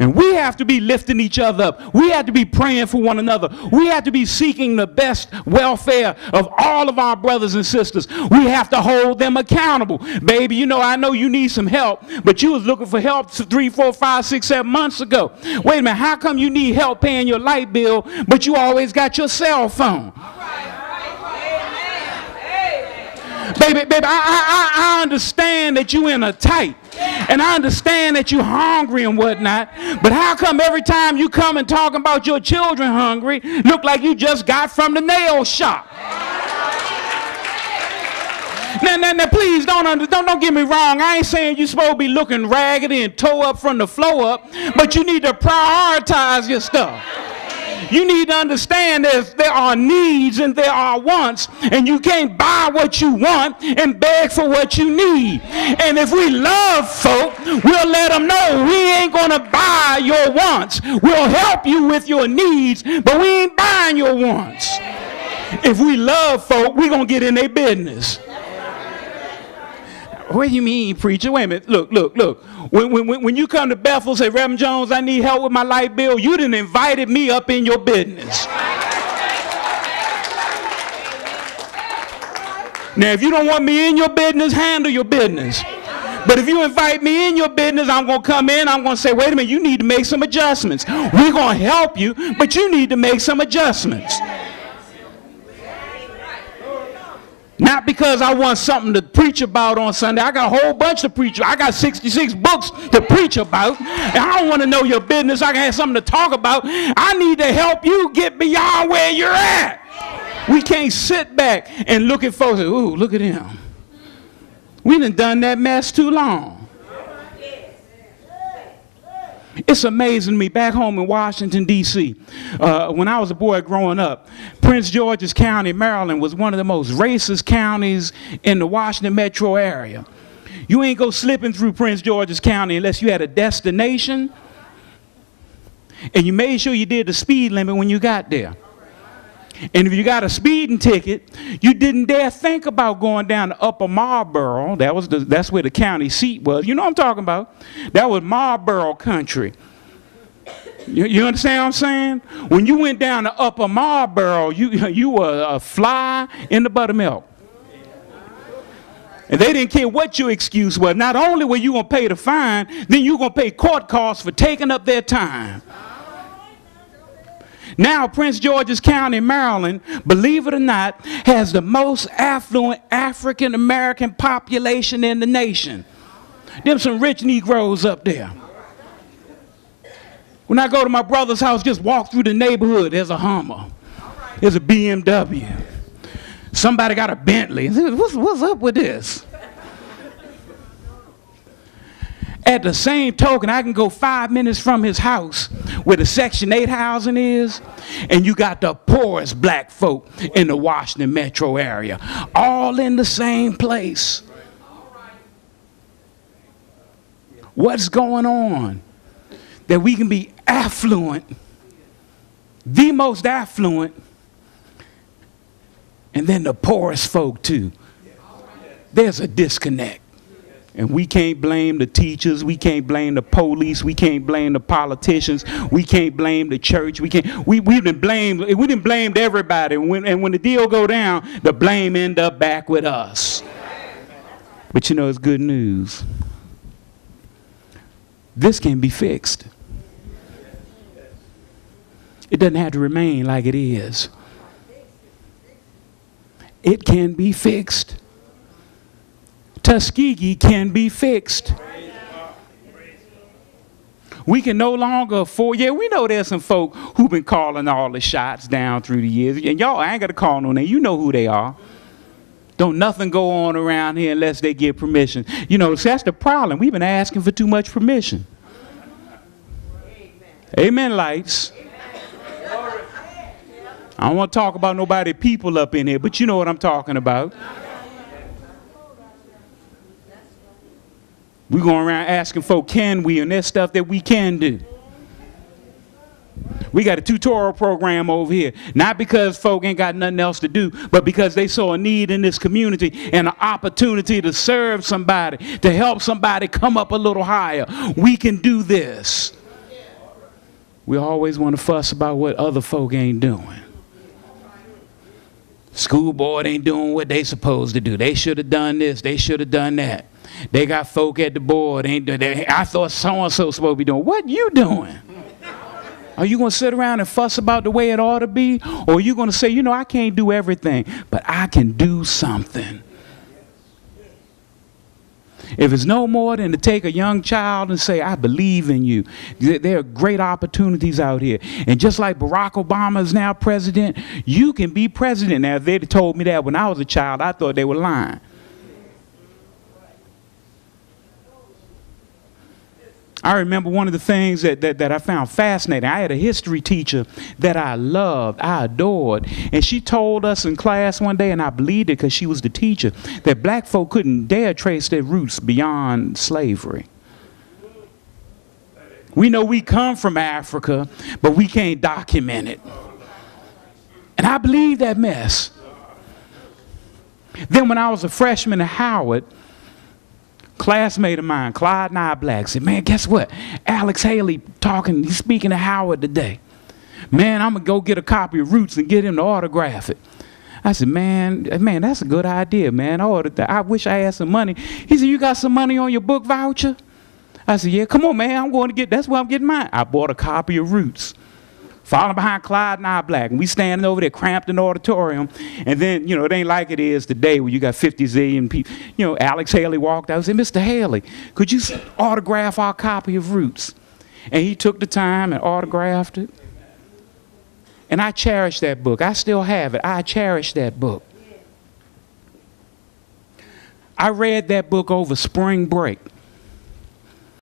And we have to be lifting each other up. We have to be praying for one another. We have to be seeking the best welfare of all of our brothers and sisters. We have to hold them accountable. Baby, you know, I know you need some help, but you was looking for help 3, 4, 5, 6, 7 months ago. Wait a minute, how come you need help paying your light bill, but you always got your cell phone? Baby, I understand that you in a tight, and I understand that you hungry and whatnot, but how come every time you come and talk about your children hungry, look like you just got from the nail shop? Now, please don't get me wrong. I ain't saying you're supposed to be looking raggedy and toe up from the floor up, but you need to prioritize your stuff. You need to understand there are needs and there are wants, and you can't buy what you want and beg for what you need. And if we love folk, we'll let them know we ain't going to buy your wants. We'll help you with your needs, but we ain't buying your wants. If we love folk, we're going to get in their business. What do you mean, preacher? Wait a minute. Look. When you come to Bethel, say, Reverend Jones, I need help with my light bill, you done invited me up in your business. Now, if you don't want me in your business, handle your business. But if you invite me in your business, I'm going to come in, I'm going to say, wait a minute, you need to make some adjustments. We're going to help you, but you need to make some adjustments. Not because I want something to preach about on Sunday. I got a whole bunch to preach. I got 66 books to preach about. And I don't want to know your business. I can have something to talk about. I need to help you get beyond where you're at. We can't sit back and look at folks and say, ooh, look at him. We done that mess too long. It's amazing to me, back home in Washington, D.C., when I was a boy growing up, Prince George's County, Maryland, was one of the most racist counties in the Washington metro area. You ain't go slipping through Prince George's County unless you had a destination, and you made sure you did the speed limit when you got there. And if you got a speeding ticket, you didn't dare think about going down to Upper Marlboro. That's where the county seat was. You know what I'm talking about? That was Marlboro country. You understand what I'm saying? When you went down to Upper Marlboro, you were a fly in the buttermilk. And they didn't care what your excuse was. Not only were you going to pay the fine, then you were going to pay court costs for taking up their time. Now, Prince George's County, Maryland, believe it or not, has the most affluent African-American population in the nation. Them some rich Negroes up there. When I go to my brother's house, just walk through the neighborhood, there's a Hummer. There's a BMW. Somebody got a Bentley. What's up with this? At the same token, I can go 5 minutes from his house where the Section 8 housing is, and you got the poorest black folk in the Washington metro area, all in the same place. What's going on that we can be affluent, the most affluent, and then the poorest folk too? There's a disconnect. And we can't blame the teachers, we can't blame the police, we can't blame the politicians, we can't blame the church, we done blamed everybody. And when the deal go down, the blame end up back with us. But you know, it's good news. This can be fixed. It doesn't have to remain like it is. It can be fixed. Tuskegee can be fixed. We can no longer afford, we know there's some folk who've been calling all the shots down through the years. And y'all, I ain't got to call no name. You know who they are. Don't nothing go on around here unless they get permission. You know, see, that's the problem. We've been asking for too much permission. Amen, lights. I don't want to talk about nobody people up in here, but you know what I'm talking about. We're going around asking folk, can we? And there's stuff that we can do. We got a tutorial program over here, not because folk ain't got nothing else to do, but because they saw a need in this community and an opportunity to serve somebody, to help somebody come up a little higher. We can do this. We always want to fuss about what other folk ain't doing. School board ain't doing what they supposed to do. They should have done this. They should have done that. They got folk at the board. I thought so-and-so supposed to be doing. What you doing? Are you going to sit around and fuss about the way it ought to be? Or are you going to say, you know, I can't do everything, but I can do something? If it's no more than to take a young child and say, I believe in you. There are great opportunities out here. And just like Barack Obama is now president, you can be president. Now, if they'd have told me that when I was a child, I thought they were lying. I remember one of the things that I found fascinating. I had a history teacher that I loved, I adored, and she told us in class one day, and I believed it because she was the teacher, that black folk couldn't dare trace their roots beyond slavery. We know we come from Africa, but we can't document it. And I believe that mess. Then when I was a freshman at Howard, classmate of mine, Clyde Black, said, man, guess what? Alex Haley he's speaking at Howard today. Man, I'm going to go get a copy of Roots and get him to autograph it. I said, man, that's a good idea, man. I wish I had some money. He said, you got some money on your book voucher? I said, yeah, come on, man, that's where I'm getting mine. I bought a copy of Roots. Following behind Clyde Black, and we standing over there cramped in the auditorium, and then, you know, it ain't like it is today where you got 50 zillion people. You know, Alex Haley walked out and said, Mr. Haley, could you autograph our copy of Roots? And he took the time and autographed it. And I cherish that book. I still have it. I cherish that book. I read that book over spring break.